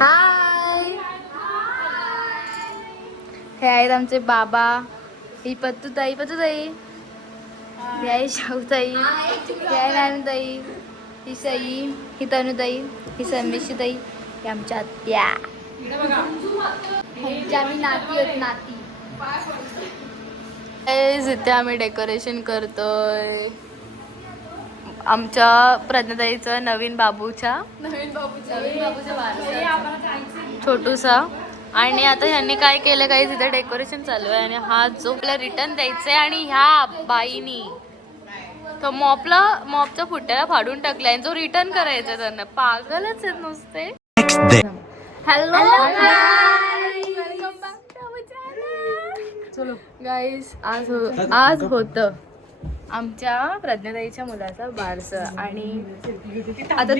हाय. हे आहेत आमचे बाबा. ही पत्तूताई ही आहे शाहूताई, ही आहे नानूताई, ही सई, ही तनुताई, ही संमिशीताई, ही आमच्या आत्या. आम्ही नाती होत नाती. इथे आम्ही डेकोरेशन करतोय आमच्या प्रज्ञाताईचं नवीन बाबूचा छोटूसा. आणि आता ह्यांनी काय केलं काही तिथे डेकोरेशन चालू आहे आणि हा जो आपला रिटर्न द्यायचा आहे आणि ह्या बाईनी तो मॉपचा फुट्याला फाडून टाकलाय जो रिटर्न करायचा आहे त्यांना. पागलच आहेत नुसते. Hello welcome back to our channel. चलो गाईस, आज होतं आमच्या प्रज्ञाताईच्या मुलाचा बारसं आणि आता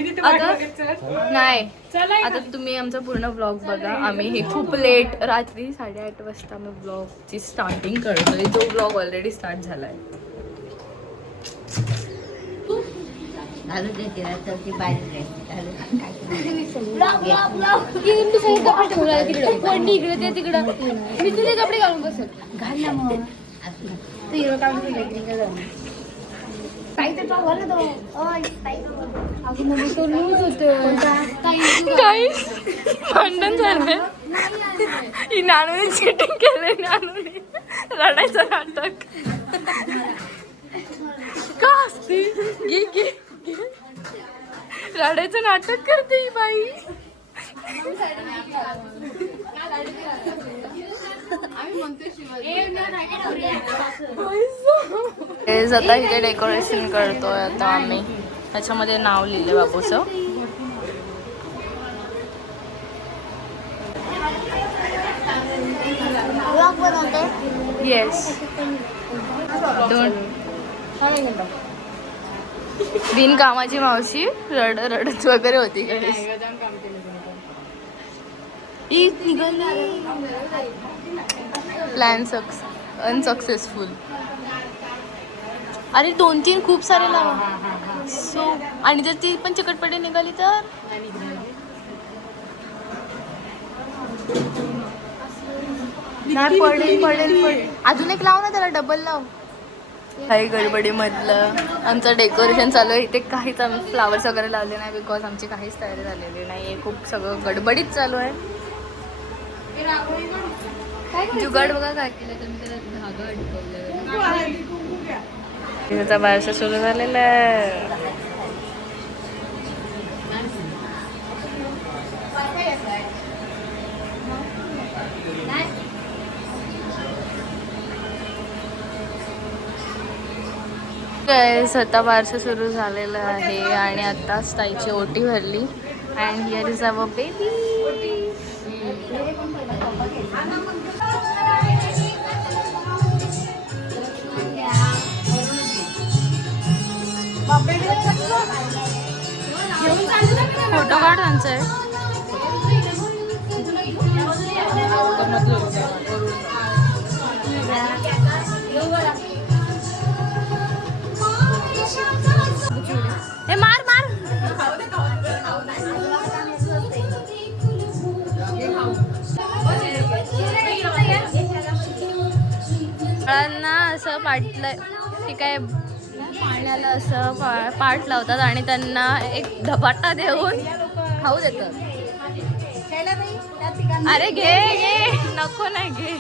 नाही आता तुम्ही आमचा पूर्ण ब्लॉग बघा. आम्ही हे खूप लेट रात्री 8:30 वाजता आम्ही ब्लॉगची स्टार्टिंग करतोय. जो ब्लॉग ऑलरेडी स्टार्ट झालाय. इकडे कपडे घालून बसल घाल ना मग. भांडण झालंय. ही नानूने चिटिंग केलंय. नानूने रडायचं नाटक का असते. घे रडायचं नाटक करते ही बाई. आता इथे डेकोरेशन करतोय आता आम्ही. त्याच्यामध्ये नाव लिहिले बाबूचं. येस बिनकामाची मावशी रडत वगैरे होती. Plan unsuccessful. अरे 2-3 खूप सारे लावा. सो आणि जर ती पण चिकटपटी निघाली तर नाही. पडेल. अजून एक लाव ना, त्याला डबल लाव. काही गडबडी मधलं आमचं डेकोरेशन चालू आहे. इथे काहीच आम्ही फ्लावर्स वगैरे लावले नाही बिकॉज आमची काहीच तयारी झालेली नाही. खूप सगळं गडबडीत चालू आहे. जुगाड बघा काय केलं तर मी त्याला धागा अडकवलं. त्याचा बारसा सुरू झालेला आहे. आता बारसं सुरू झालेलं आहे आणि आताच ताईची ओटी भरली. And here is our baby. Photo काढ त्यांचा आहे. हे मार असं पाटलं की काय पाण्याला असं पाट लावतात आणि त्यांना एक धपाटा देऊन खाऊ देतात. अरे घे नको नाही घे.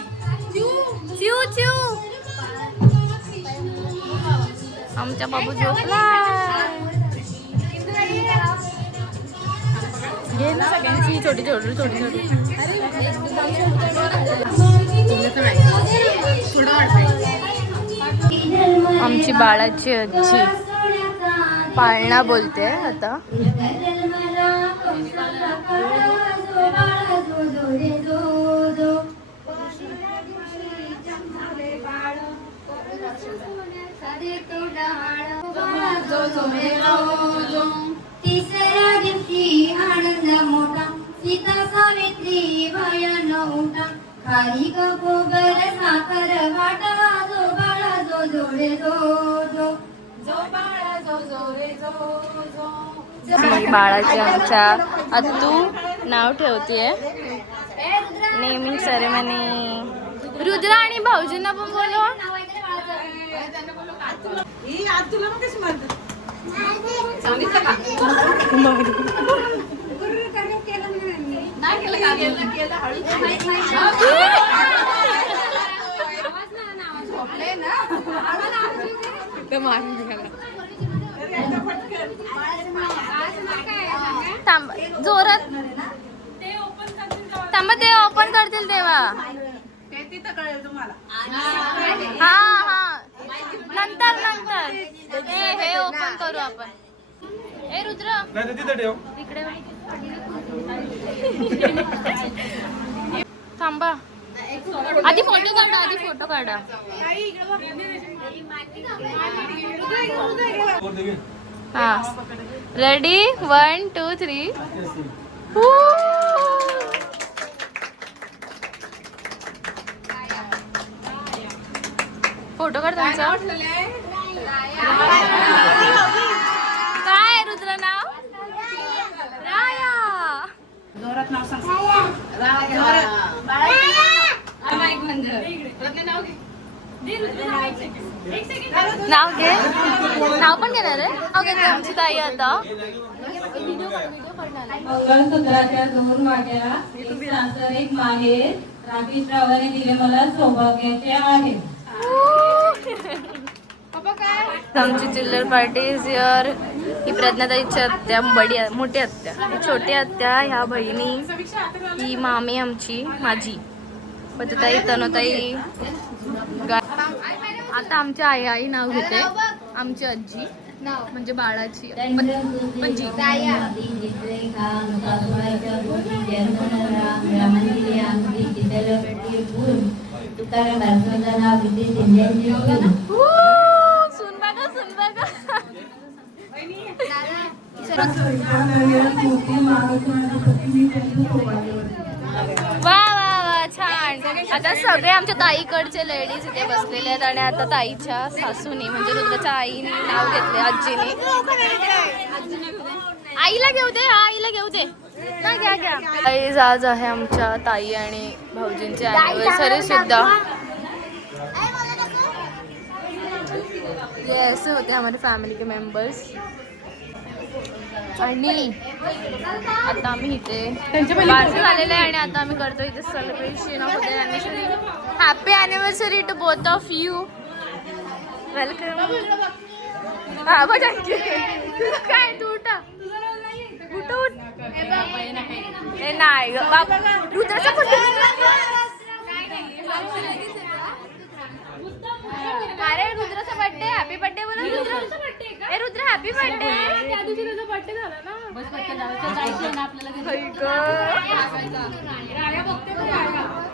चिव आमच्या बाबू झोपला. घे ना सगळ्यांची छोटी. आमची बाळाची आजी पाळणा बोलते आता. तिसऱ्या दिवशी आनंद मोठा सीता सावित्री भयान उठा खाली गोबर साखर वाटा जो बाळा जो जोडे जो बाळा जो रे जो बाळाची आमच्या अत्तू नाव ठेवतीये. Naming ceremony. रुद्र आणि भाऊजींना पण बोलवा. थांब जोरात. थांबा ते ओपन करतील तेव्हा. हा हा नंतर नंतर हे ओपन करू आपण. ए रुद्र इकडे थांबा. आधी फोटो काढा. आधी फोटो काढा. हा रेडी 1 2 3. फोटो काढ तुमचा. काय रुद्र नाव? राया. जोरात नाव सांग. नाव घे. नाव पण घेणार आहे. नाव घेते आमची ताई आता. मंगळसूत्राच्या 2 वाट्या, एक सासर एक माहेर, राकेशरावांनी दिले मला सौभाग्याचे आहे. आमची चिल्लर पार्टी इज हिअर. ही प्रज्ञाताईची आत्या, मोठी आत्या, ही छोटी आत्या, ह्या बहिणी, ही मामी आमची, माझी पतताई, तनुताई. आता आमची आई नाव घेते. आमची आजी म्हणजे बाळाची पणजी. वा वा वा छान. आता सगळे आमच्या ताईकडचे लेडीज इथे बसलेले आहेत आणि आता ताईच्या सासूनी म्हणजे रुद्राच्या आईने नाव घेतले. आजीने. आईला घेऊ दे. हा आईला घेऊ दे. गाईज आज आहे आमच्या ताई आणि भाऊजींची अॅनिव्हर्सरी सुद्धा. ये ऐसे होते हमारे फॅमिली के मेंबर्स. आणि आता आम्ही इथे बारसं झालेलं आहे आणि आता आम्ही करतो इथे celebration of the anniversary. Happy anniversary to both of you. Welcome. हा बघ तुझं काय तू उठा. उठ. हे नाही ग बाप. रुद्राचा अरे रुद्राचा बर्थडे. हॅपी बर्थडे बोला. ए रुद्र हॅपी बर्थडे. त्या दिवशी त्याचा बर्थडे झाला ना.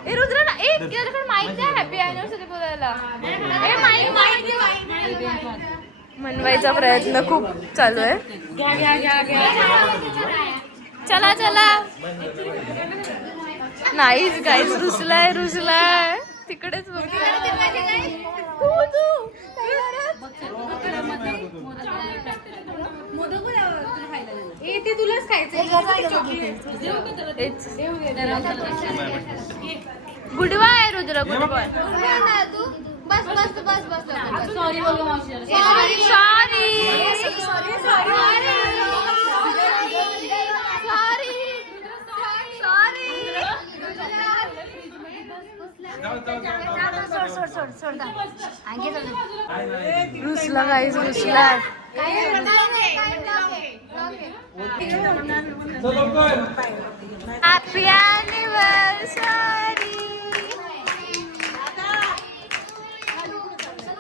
ए रुद्र तुझ्याकडे माहिती आहे हॅपी अॅनिव्हर्सरी बोलायला. ए माहिती मनवायचा प्रयत्न खूप चालू आहे. चला चला. नाहीच गाईज. रुसलाय तिकडेच बघ. ते तुलाच खायचं. गुडवा आहे रुद्र. गुडवा. बस बस बस बस. सॉरी रुसला गाईज. रुसला. Happy anniversary.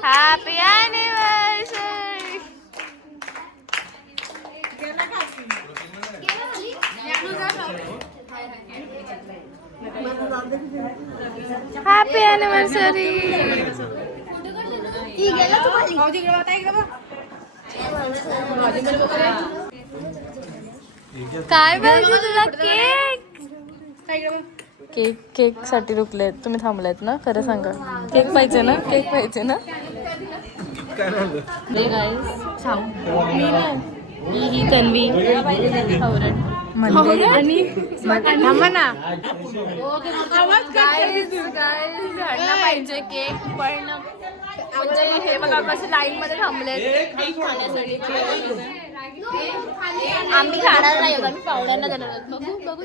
Happy anniversary. Happy anniversary. काय पाहिजे तुला? केक साठी रुकले. तुम्ही थांबलायत ना? खरं सांगा. केक पाहिजे ना? केक पाहिजे ना? ही तन्वी. आणि थांबा ना घ्यायला पाहिजे केक पण म्हणजे हे बघा कसे लाईन मध्ये थांबले खाण्यासाठी. आम्ही खाणार नाही आहोत, आम्ही पावड्यांना देणार आहोत. बघू बघू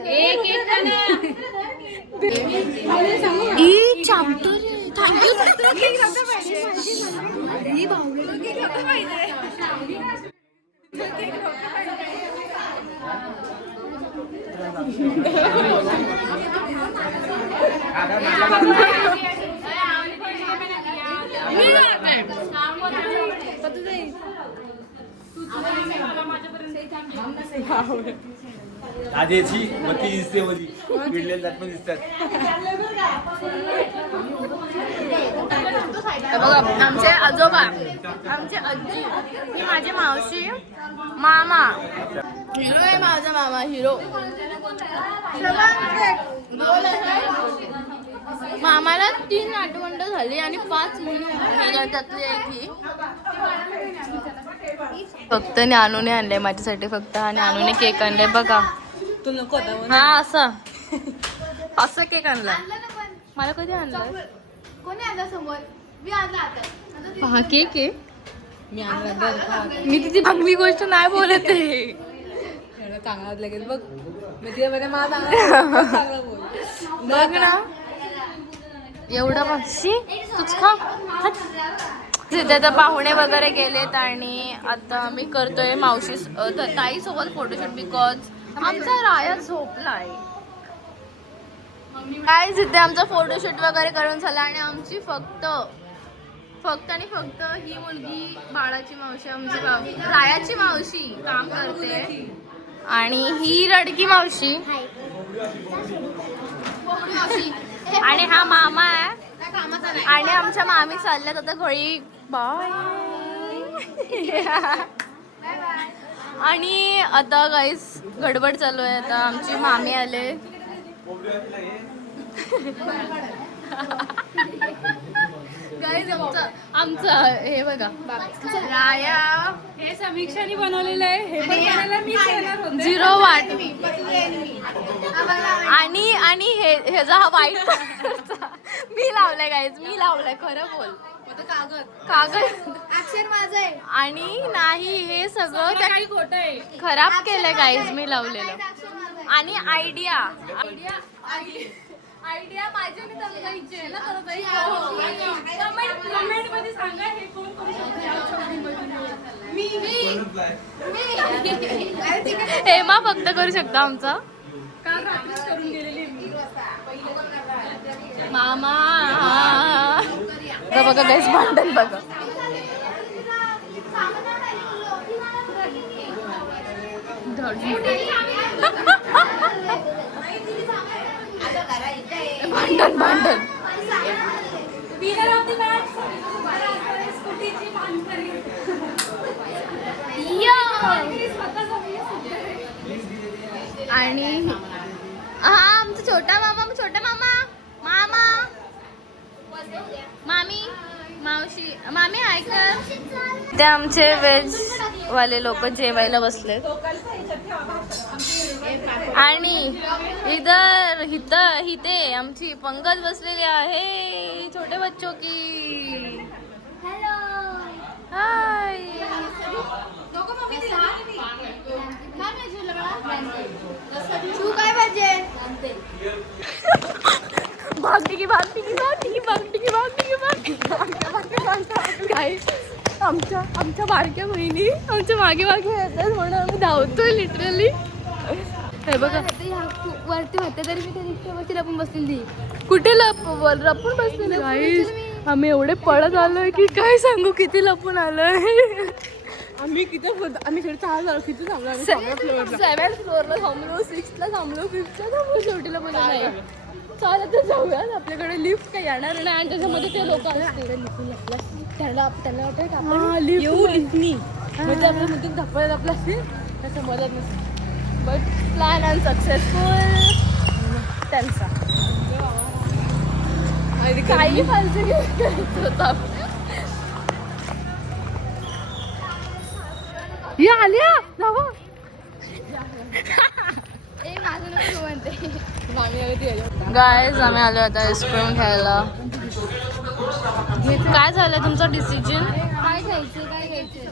आधीची मग ती दिसते मध्ये पिडलेली दात पण दिसतात. बघा आमचे आजोबा, आमची आजी, ही माझी मावशी, मामा हिरो आहे माझा मामा हिरो. मामाला 3 नातवंड झाली आणि 5 मुली त्यातली एक ही. फक्त ज्ञानूने आणले माझ्यासाठी फक्त, आणि ज्ञानूने केक आणले बघा. तू नको हा असं असं केक आणला. मला कधी आणलं कोणी आणला समोर? मी आणला आता. हा केक आहे. मी आणला मी तिची चांगली गोष्ट नाही बोलत आहे. चांगला लगेच बघ मी तिला मध्ये मला चांगला बोल बघ ना एवढं मशी तूच खा. तिथे तर पाहुणे वगैरे गेलेत आणि आता मी करतोय मावशी ताई सोबत फोटोशूट बिकॉज आमचा राया झोपलाय. काय तिथे आमचा फोटोशूट वगैरे करून झाला आणि आमची फक्त आणि फक्त ही मुलगी बाळाची मावशी, आमची रायाची मावशी काम करते आणि ही रडकी मावशी आणि हा मामा आहे आणि आमच्या मामी चालल्यात आता घरी. बाय. आणि आता गाईस गडबड चालू आहे. आता आमची मामी आले. गाईस आमचं हे बघा राया हे समीक्षाने बनवलेलं आहे. हे पण बनायला मी येणार होते. 0 वाट आणि ह्याचा हा वाईट मी लावलाय गाईज, मी लावलाय. खरं बोल कागद अक्षर माझं आहे. आणि नाही हे सगळं त्या काही खोटं आहे. खराब केलंय गाईज मी लावलेलं. अक्षर माझं आहे. आणि आयडिया माझ्याने तंगाईचे ना कमेंट मध्ये सांगा हे कोण करू शकतो. हेमा फक्त करू शकता आमचा काल रात्रीच करून गेलेली मी. मामा. बघा गाईस भांडण बघा. भांडण भांडण आणि हा आमचा छोटा मामा मामा मामी मावशी मामी ऐक. ते आमचे व्हेज वाले लोक जेवायला बसले आणि इथे आमची पंकज बसलेली आहे. छोटे बच्चों की हाय. तू काय पाहिजे? आमच्या बारक्या बहिणी आमच्या मागे येतात म्हणून आम्ही धावतोय लिटरली. हे बघा वरती होते तरी मी त्या रिक्षावरती लपून बसलेली. कुठे लपून बसलेले गाईस. आम्ही एवढे पळत आलोय की काय सांगू किती लपून आलोय. आम्ही शेवटी चाललो किती थांबलो 7th फ्लोअरला थांबलो, 6th ला थांबलो, 5th ला थांबलो, शेवटीला पण नाही. चाल आता जाऊयात. आपल्याकडे लिफ्ट काही येणार नाही आणि त्याच्यामध्ये ते लोक त्यांना वाटतं की आपण येऊ लिफ्टनी म्हणजे आपल्या मध्ये धपळत आपला असेल त्याचं मदत नसेल. बट प्लॅन अनसक्सेसफुल त्यांचा. काही फालतू करायचं होतं. या आलिया जावा. मामी आली ती आली. गायज आम्ही आलो आता आईस्क्रीम घ्यायला. काय झालंय तुमचं डिसिजन? काय घ्यायचे काय घ्यायचे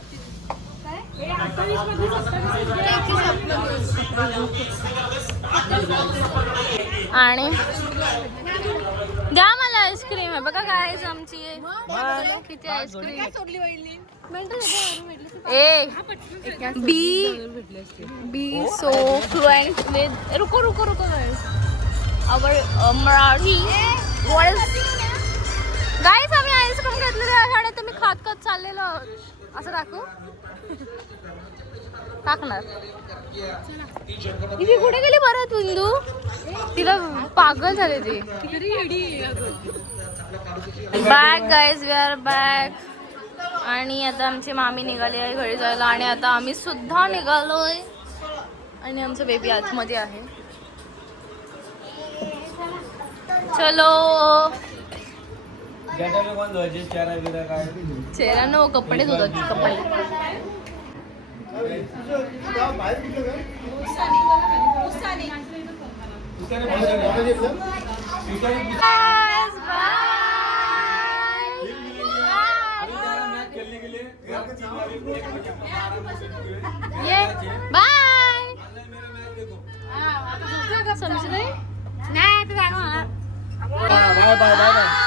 आणि द्या मला आईस्क्रीम आहे बघा गायज आमची किती ice cream A B so fluent with रुको रुको रुको आवर मराठी गाईज आम्ही आईस्क्रीम घेतलेली आहे तुम्ही खात खात चाललेलो आहोत. असं दाखवू टाकणार ती कुठे गेली बरं तुंदू तिला पागल झाले ती. Bag guys we are bag आणि आता आमची मामी निघाली आहे घरी जायला आणि आता आम्ही सुद्धा निघालोय आणि आमचं बेबी आतमध्ये आहे. चलो चेहरा नो कपडे धुतात कपडे. बाय समजले नाही बाय बाय बाय बाय.